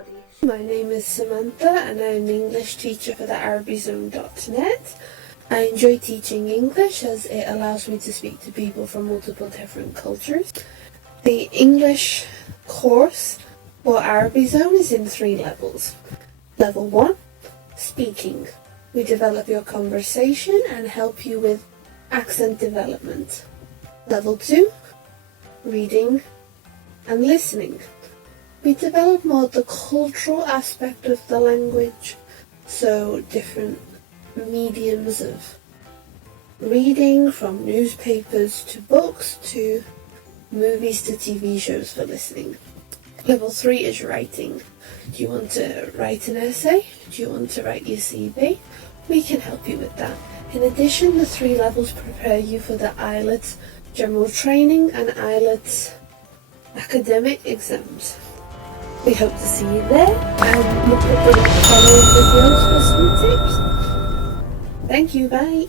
everybody. My name is Samantha and I'm an English teacher for the attribution.net. I enjoy teaching English as it allows me to speak to people from multiple different cultures. The English course for Zone is in 3 levels. Level 1, speaking. We develop your conversation and help you with accent development. Level 2, reading and listening. We develop more the cultural aspect of the language, so different mediums of reading, from newspapers to books to movies to TV shows for listening. Level 3 is writing. Do you want to write an essay? Do you want to write your CV? We can help you with that. In addition, the 3 levels prepare you for the IELTS general training and IELTS academic exams. We hope to see you there and look at the following videos for some tips. Thank you, bye.